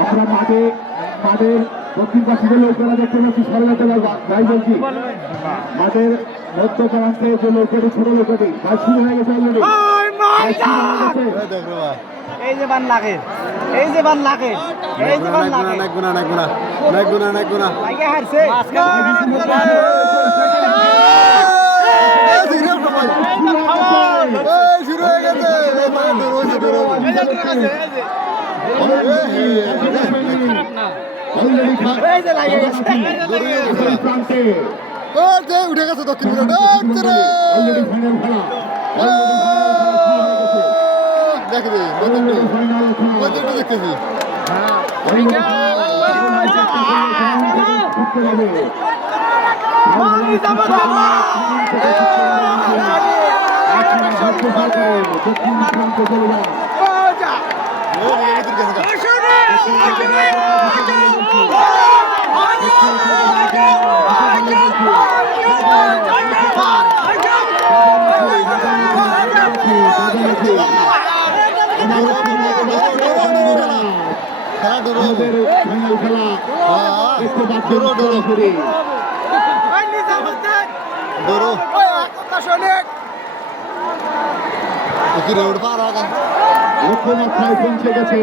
আমরা মাঠের দক্ষিণ পাশে যে লোকেরা দেখতে পাচ্ছি সরকার ভাই বলছি মাঠের মধ্য প্রান্তে যে লোকটি ছোট লোকটি ভাই শুরু হয়ে গেছে অলরেডি এই যে বান লাগে এই যে বান লাগে এই যে বান লাগে লাগে হারছে শুরু হয়ে গেছে উঠে গেছে দক্ষিণ দেখতেছি লক্ষ্যমাত্রায় পৌঁছে গেছে।